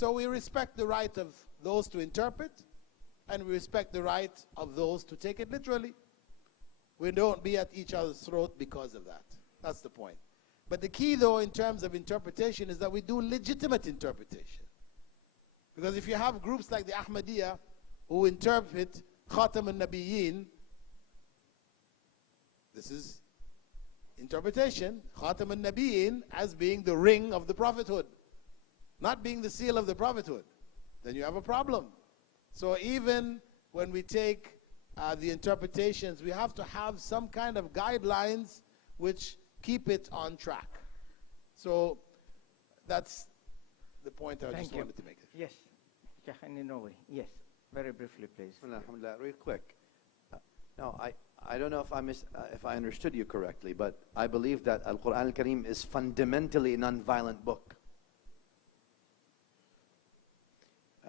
So we respect the right of those to interpret, and we respect the right of those to take it literally. We don't be at each other's throat because of that. That's the point. But the key, though, in terms of interpretation is that we do legitimate interpretation. Because if you have groups like the Ahmadiyya who interpret Khatam al-Nabiyyin, this is interpretation, Khatam al-Nabiyyin as being the ring of the prophethood, not being the seal of the prophethood, then you have a problem. So even when we take the interpretations, we have to have some kind of guidelines which keep it on track. So that's the point I just wanted to make. Yes, yes, very briefly, please. Real quick. No, I don't know if I understood you correctly, but I believe that Al-Quran Al-Kareem is fundamentally a non-violent book.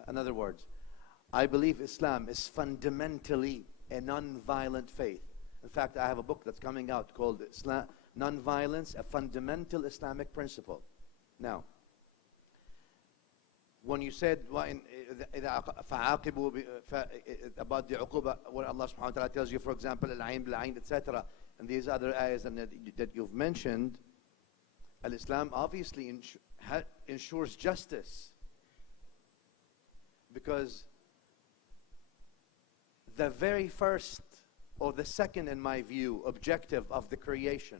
In other words, I believe Islam is fundamentally a non-violent faith. In fact, I have a book that's coming out called Non-Violence, a Fundamental Islamic Principle. Now, when you said about the uquba, where Allah subhanahu wa ta'ala tells you, for example, al-ayn bil-ayn, etc., and these other ayahs that you've mentioned, Al-Islam obviously ensures justice. Because the very first, or the second in my view, objective of the creation,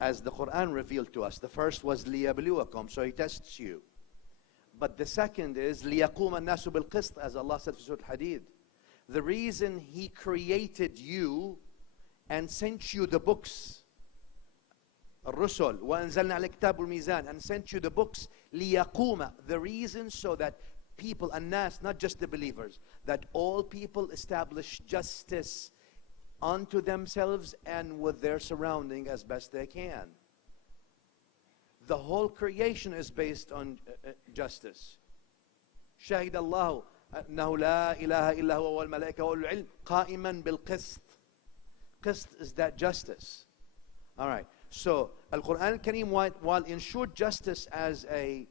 as the Quran revealed to us, the first was liyabluwakum, so he tests you. But the second is liyaqum an-nasu bil-qist, as Allah said in Surah Al-Hadid. The reason he created you and sent you the books, الرسل وأنزلنا على الكتاب والميزان, and sent you the books ليقوم, the reason so that people, الناس, not just the believers, that all people establish justice unto themselves and with their surrounding as best they can. The whole creation is based on justice. شهد الله أنه لا إله إلا هو والملائكة وأولو العلم قائما بالقسط. Qist is that justice. All right. So Al-Quran Al-Kareem, while ensured justice as a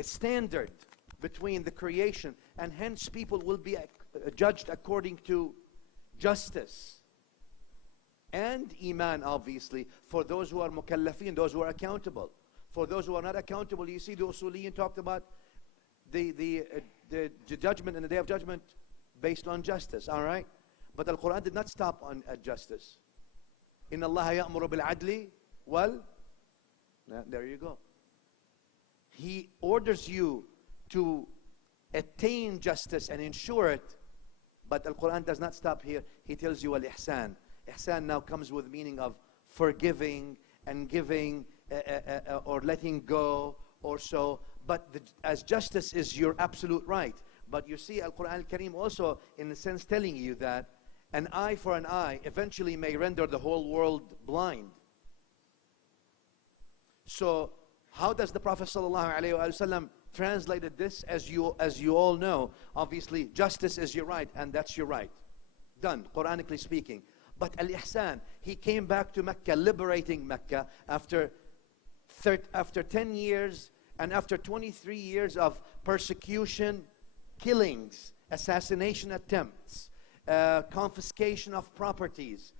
standard between the creation, and hence people will be judged according to justice and iman, obviously, for those who are mukallafin, those who are accountable. For those who are not accountable, you see the usuliyin talked about the judgment and the day of judgment based on justice. All right. But Al-Quran did not stop at justice. إن الله يأمر بالعدل there you go. He orders you to attain justice and ensure it, but Al-Quran does not stop here. He tells you al-ihsan. Ihsan now comes with meaning of forgiving and giving or letting go or so. But as justice is your absolute right. But you see Al-Quran Al-Kareem also in a sense telling you that an eye for an eye eventually may render the whole world blind. So how does the Prophet ﷺ translated this? As you all know, obviously justice is your right, and that's your right. Done, Quranically speaking. But al-ihsan, he came back to Mecca, liberating Mecca after 10 years and after 23 years of persecution, killings, assassination attempts, confiscation of properties,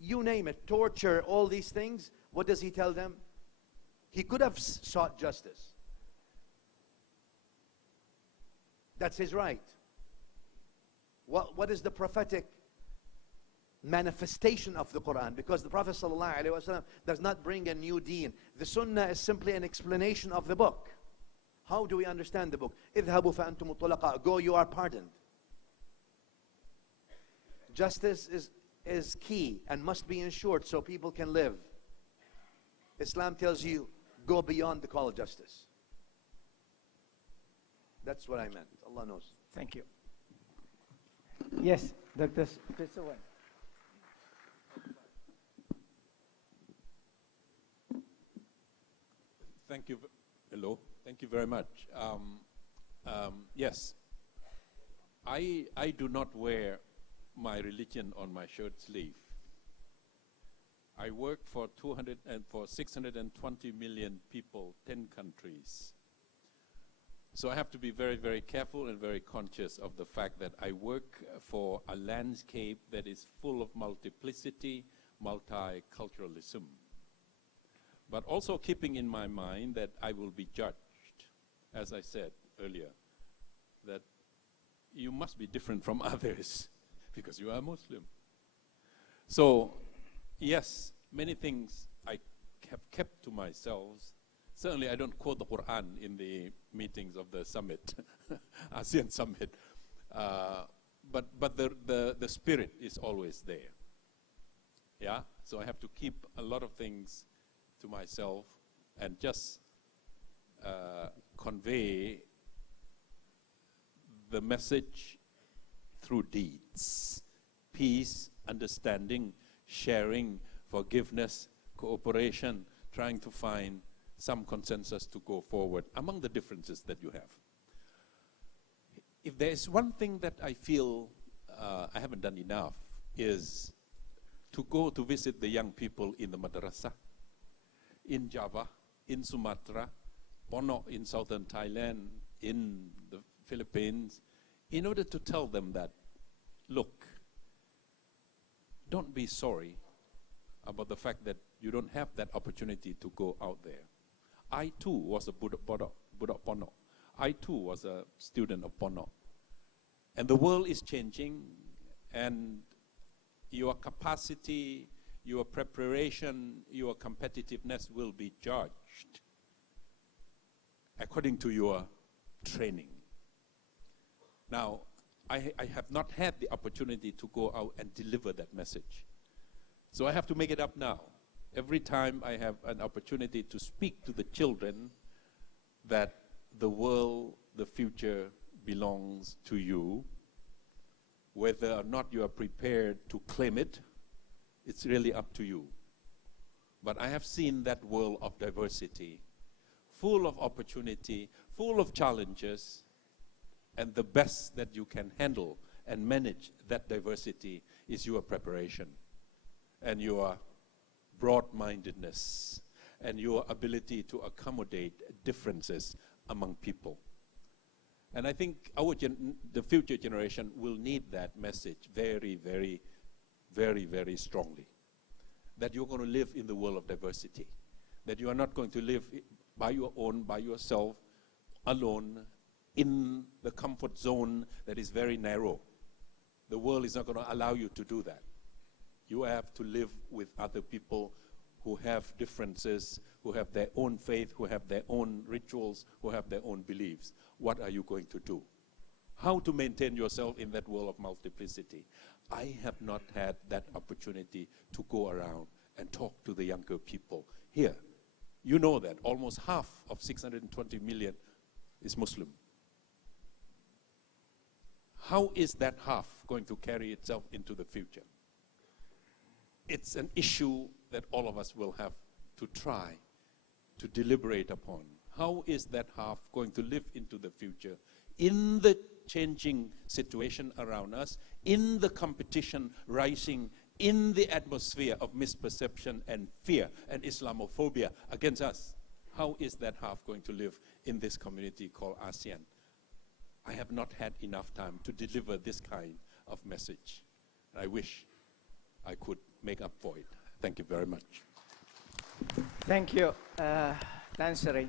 you name it, torture, all these things. What does he tell them? He could have sought justice. That's his right. What is the prophetic manifestation of the Quran? Because the Prophet ﷺ does not bring a new deen. The Sunnah is simply an explanation of the book. How do we understand the book? اذهبوا فأنتم الطلقاء. Go, you are pardoned. Justice is key and must be ensured so people can live. Islam tells you, go beyond the call of justice. That's what I meant. Allah knows. Thank you. Yes, Dr. Pesawan. Thank you. Hello. Thank you very much. Yes, I do not wear my religion on my shirt sleeve. I work for 620 million people, 10 countries. So I have to be very, very careful and very conscious of the fact that I work for a landscape that is full of multiplicity, multiculturalism. But also keeping in my mind that I will be judged, as I said earlier, that you must be different from others because you are Muslim. So, yes, many things I have kept to myself. Certainly, I don't quote the Quran in the meetings of the summit, ASEAN summit. But the spirit is always there. Yeah? So I have to keep a lot of things to myself and just convey the message through deeds. Peace, understanding, sharing, forgiveness, cooperation, trying to find some consensus to go forward among the differences that you have. If there is one thing that I feel I haven't done enough is to go to visit the young people in the madrasah, in Java, in Sumatra, Ponok in southern Thailand, in the Philippines, in order to tell them that, look, don't be sorry about the fact that you don't have that opportunity to go out there. I too was a Budak Ponok. I too was a student of Ponok. And the world is changing, and your capacity, your preparation, your competitiveness will be judged according to your training. Now, I have not had the opportunity to go out and deliver that message. So I have to make it up now. Every time I have an opportunity to speak to the children that the world, the future belongs to you, whether or not you are prepared to claim it, it's really up to you. But I have seen that world of diversity, full of opportunity, full of challenges, and the best that you can handle and manage that diversity is your preparation and your broad-mindedness and your ability to accommodate differences among people. And I think the future generation will need that message very, very, very, very strongly. That you're going to live in the world of diversity. That you are not going to live by your own, by yourself, alone, in the comfort zone that is very narrow. The world is not going to allow you to do that. You have to live with other people who have differences, who have their own faith, who have their own rituals, who have their own beliefs. What are you going to do? How to maintain yourself in that world of multiplicity? I have not had that opportunity to go around and talk to the younger people. Here, you know that almost half of 620 million is Muslim. How is that half going to carry itself into the future? It's an issue that all of us will have to try to deliberate upon. How is that half going to live into the future in the changing situation around us, in the competition rising, in the atmosphere of misperception and fear and Islamophobia against us? How is that half going to live in this community called ASEAN? I have not had enough time to deliver this kind of message. I wish I could make up for it. Thank you very much. Thank you, Tan Sri.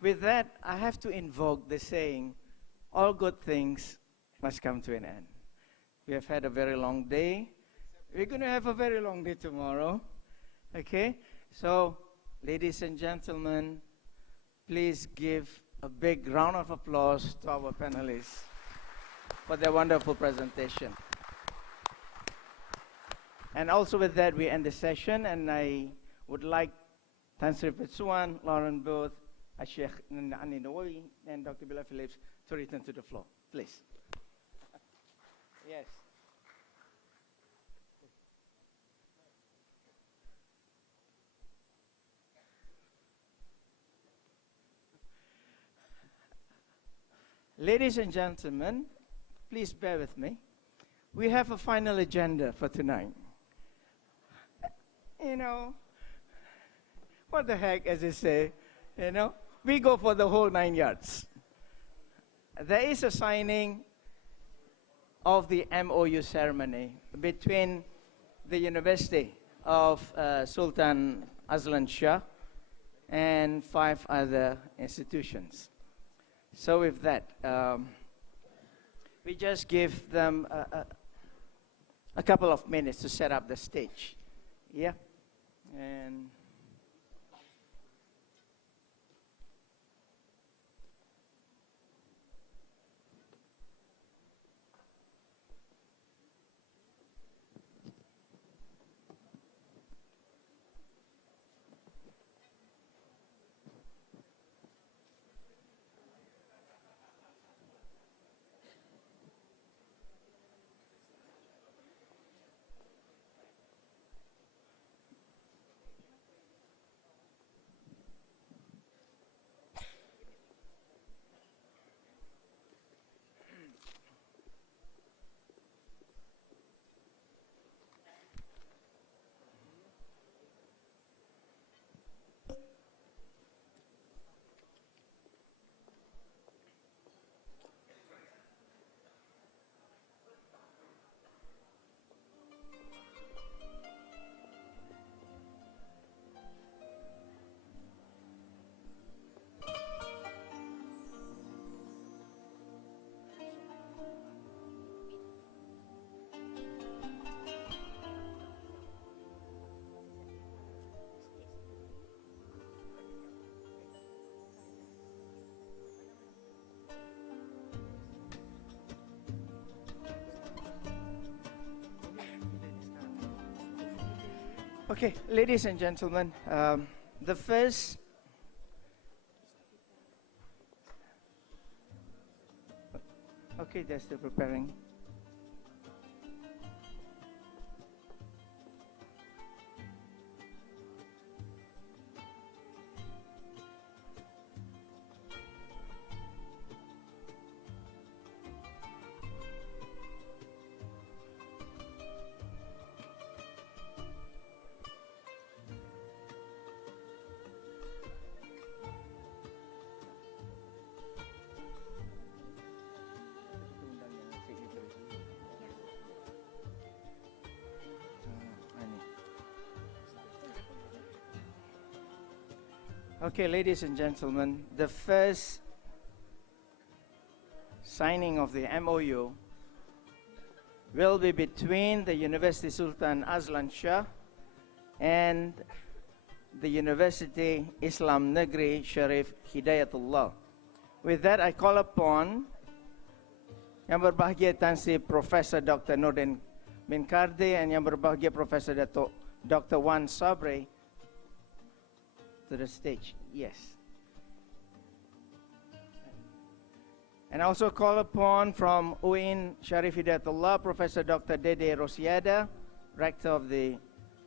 With that, I have to invoke the saying, all good things must come to an end. We have had a very long day. We're going to have a very long day tomorrow. Okay? So, ladies and gentlemen, please give a big round of applause to our panelists for their wonderful presentation. And also with that, we end the session, and I would like Tan Sri Pitsuwan, Lauren Booth, Sheikh Ani Nawawi, and Dr. Bilal Phillips to return to the floor. Please. Yes. Ladies and gentlemen, please bear with me. We have a final agenda for tonight. You know, what the heck, as they say, you know, we go for the whole 9 yards. there is a signing of the MOU ceremony between the University of Sultan Azlan Shah and 5 other institutions. So with that, we just give them a couple of minutes to set up the stage. Yeah? And okay, ladies and gentlemen, the first okay, they're still preparing. Okay, ladies and gentlemen, the first signing of the MOU will be between the University Sultan Azlan Shah and the University Islam Negeri Sharif Hidayatullah. With that, I call upon Yang Berbahagia Tan Sri Professor Dr. Nordin bin Kardi and Yang Berbahagia Professor Dr. Wan Sabri to the stage. Yes. And also call upon from UIN Sharif Hidayatullah, Professor Dr. Dede Rosiada, Rector of the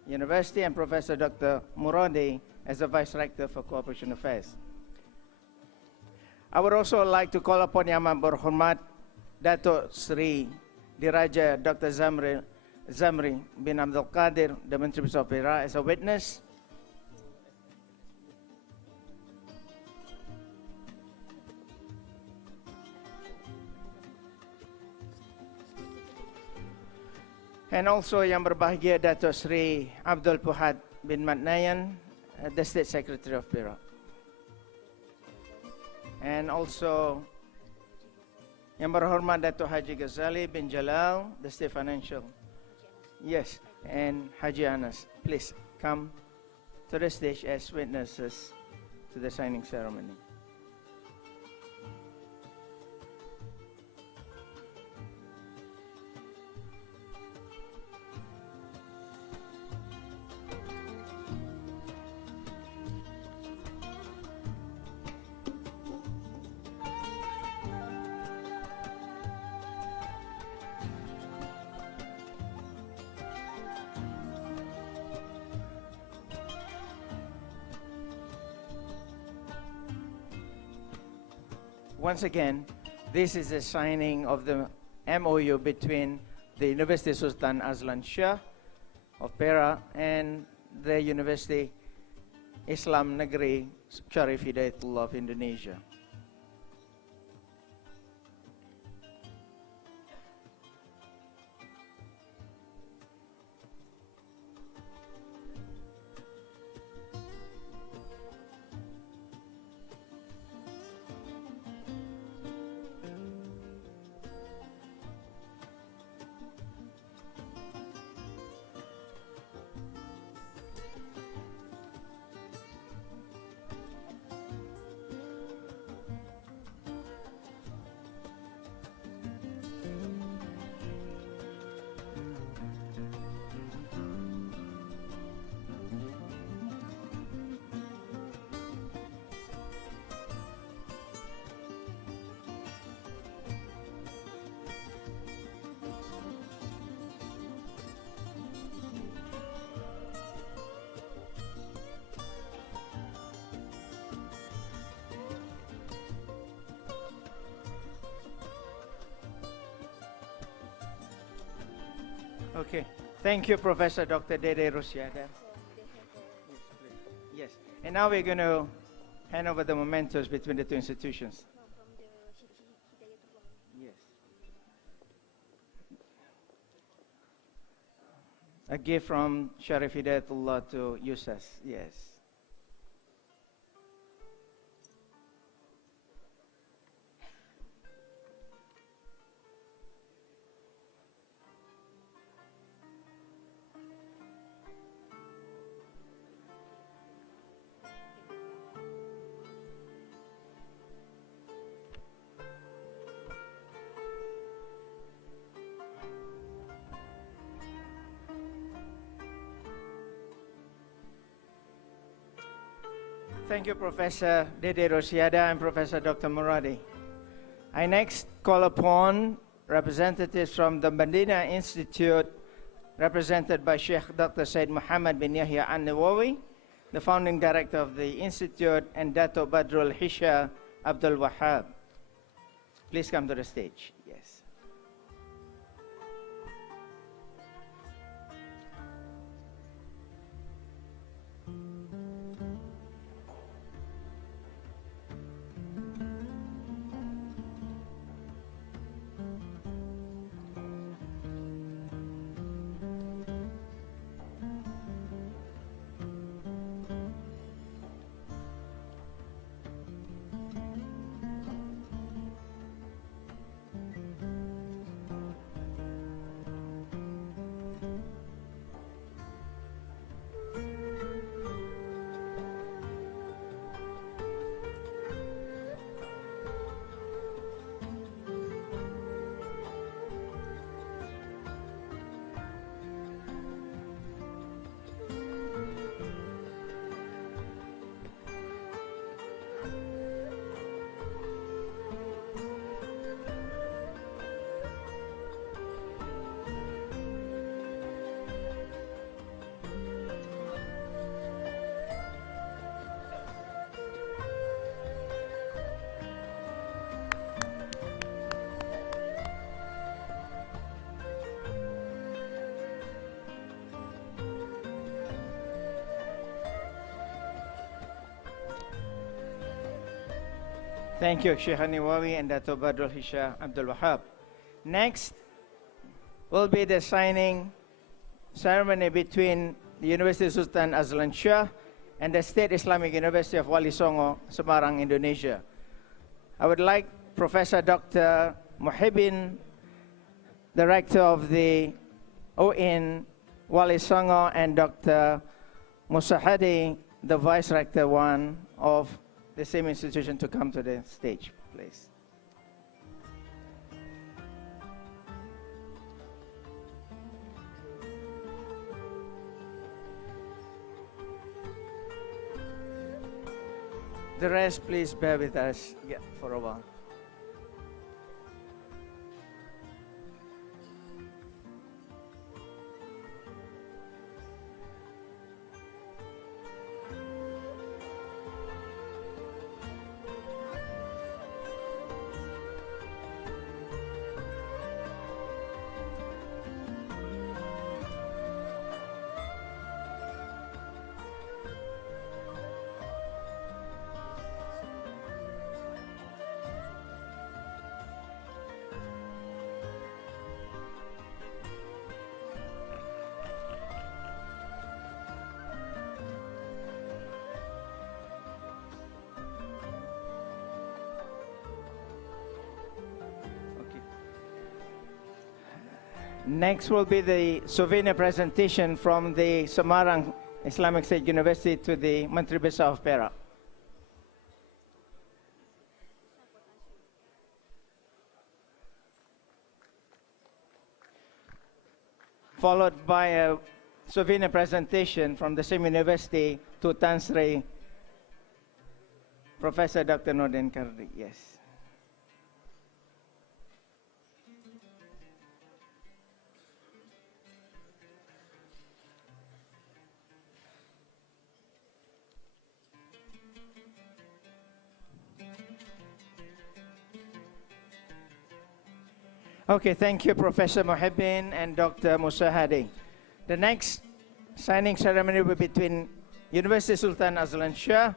University, and Professor Dr. Muradi as the Vice Rector for Cooperation Affairs. I would also like to call upon Yang Berhormat Dato Sri Diraja Dr. Zamri bin Abdul Qadir, the Menteri Besar Perak, as a witness. And also Yang Berbahagia Dato Sri Abdul Puhat bin Matnayan, the State Secretary of Perak. And also Yang Berhormat Dato Haji Ghazali bin Jalal, the State Financial. Yes, and Haji Anas, please come to the stage as witnesses to the signing ceremony. Once again, this is the signing of the MOU between the University Sultan Azlan Shah of Perak and the University Islam Negeri Sharif Hidayatullah of Indonesia. Okay. Thank you, Professor Dr. Dede Rosiada. Yes. And now we're going to hand over the mementos between the two institutions. Yes. A gift from Sharif Hidayatullah to Yusas. Yes. Thank you, Professor Dede Rosiada and Professor Dr. Muradi. I next call upon representatives from the Medina Institute, represented by Sheikh Dr. Said Muhammad bin Yahya An-Nawawi, the founding director of the Institute, and Dato Badrul Hisha Abdul Wahab. Please come to the stage. Yes. Thank you, Sheikh An-Nawawi and Dato Badrul Hisha Abdul Wahab. Next will be the signing ceremony between the University of Sultan Azlan Shah and the State Islamic University of Wali Songo, Semarang, Indonesia. I would like Professor Dr. Muhibin, Director of the OIN Wali Songo, and Dr. Musahadi, the Vice Rector 1 of the same institution, to come to the stage, please. The rest, please bear with us for a while. Next will be the souvenir presentation from the Semarang Islamic State University to the Menteri Besar of Perak. Followed by a souvenir presentation from the same university to Tan Sri Professor Dr. Nordin Kardi. Yes. Okay, thank you, Professor Muhibbin and Dr. Musa Hadi. The next signing ceremony will be between University Sultan Azlan Shah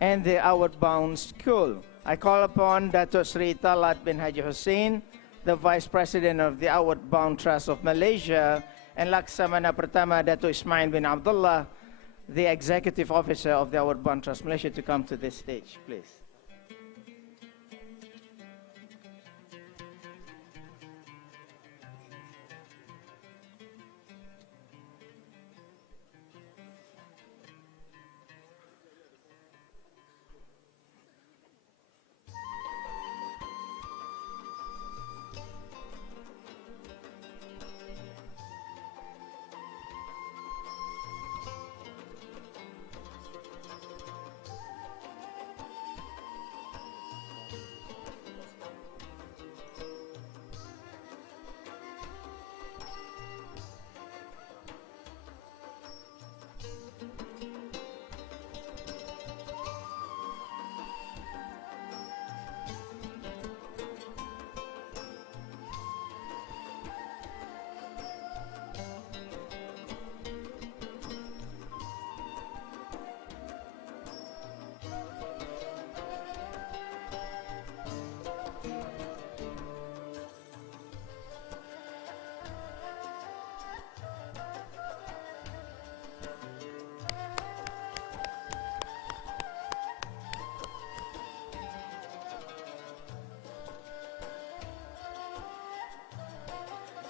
and the Outward Bound School. I call upon Dato Sri Talat bin Haji Hussein, the Vice President of the Outward Bound Trust of Malaysia, and Laksamana Pertama Dato Ismail bin Abdullah, the Executive Officer of the Outward Bound Trust Malaysia, to come to this stage, please.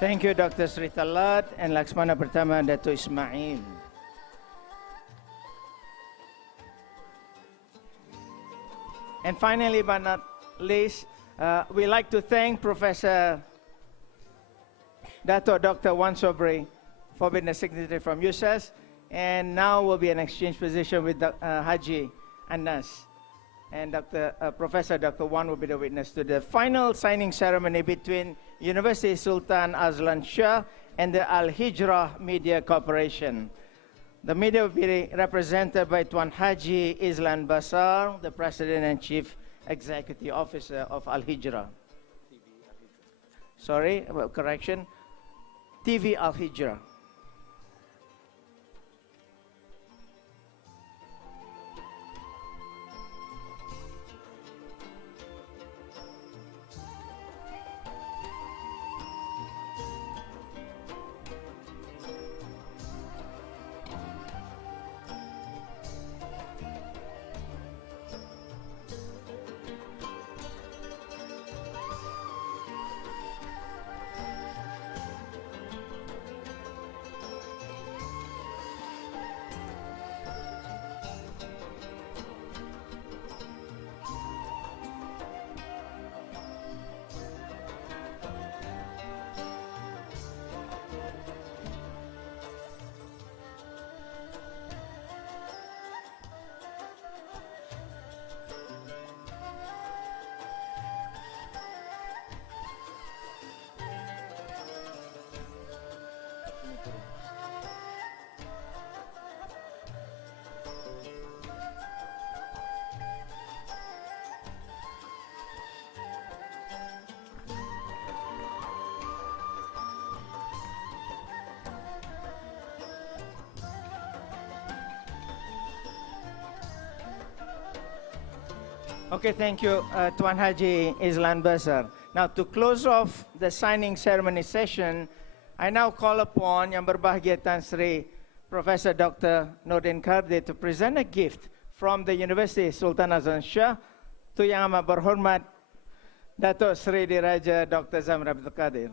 Thank you, Dr. Sri Talat and Laksmana Pertama Dato Ismail. And finally, but not least, we like to thank Professor Dato Dr. Wan Sobri for being a signatory from USAS. And now will be an exchange position with Haji Anas. And Professor Dr. Wan will be the witness to the final signing ceremony between University Sultan Azlan Shah and the Al-Hijrah Media Corporation. The media will be represented by Tuan Haji Islan Basar, the President and Chief Executive Officer of Al-Hijrah. Sorry, correction. TV Al-Hijrah. Okay, thank you, Tuan Haji Islan Basar. Now, to close off the signing ceremony session, I now call upon Yang Berbahagia Tan Sri Professor Dr. Nordin Kardi to present a gift from the University Sultan Azlan Shah to Yang Amat Berhormat Dato' Sri Diraja Dr. Zamra Abdul Qadir.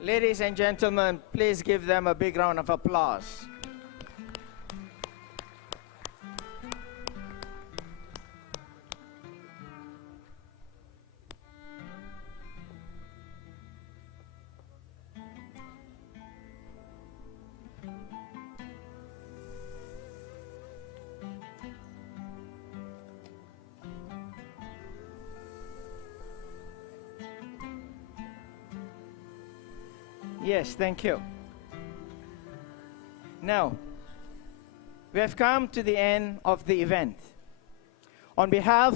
Ladies and gentlemen, please give them a big round of applause. Yes, thank you. Now, we have come to the end of the event. On behalf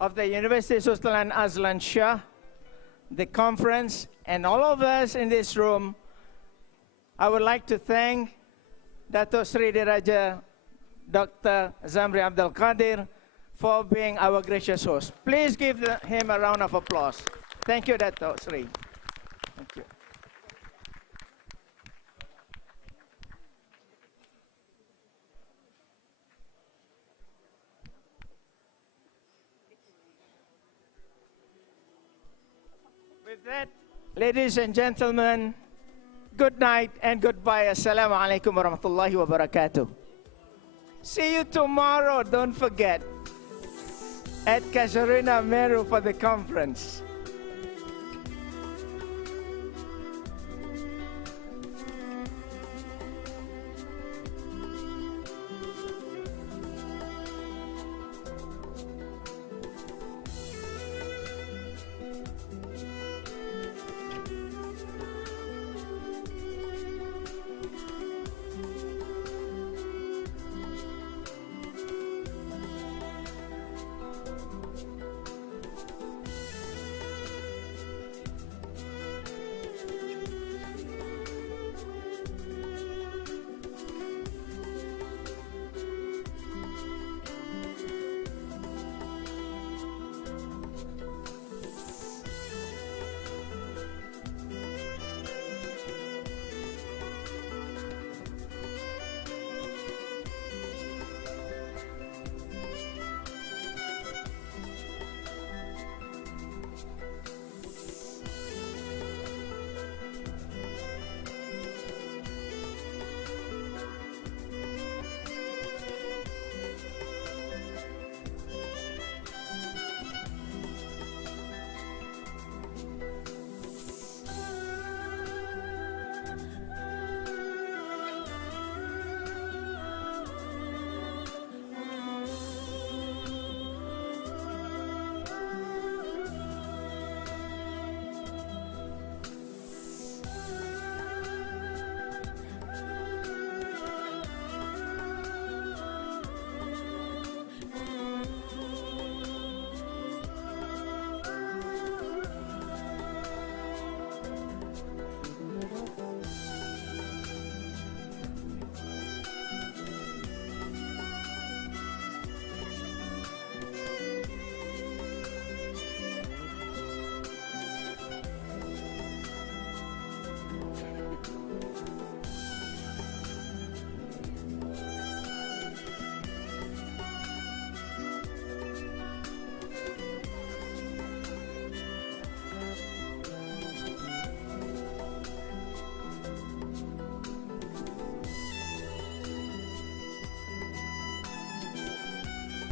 of the University Sultan Azlan Shah, the conference, and all of us in this room, I would like to thank Dato Sri Diraja Dr. Zamri Abdul Qadir for being our gracious host. Please give him a round of applause. Thank you, Dato Sri. Thank you. With that, ladies and gentlemen, good night and goodbye. Assalamu alaikum warahmatullahi wabarakatuh. See you tomorrow, don't forget, at Casuarina Meru for the conference.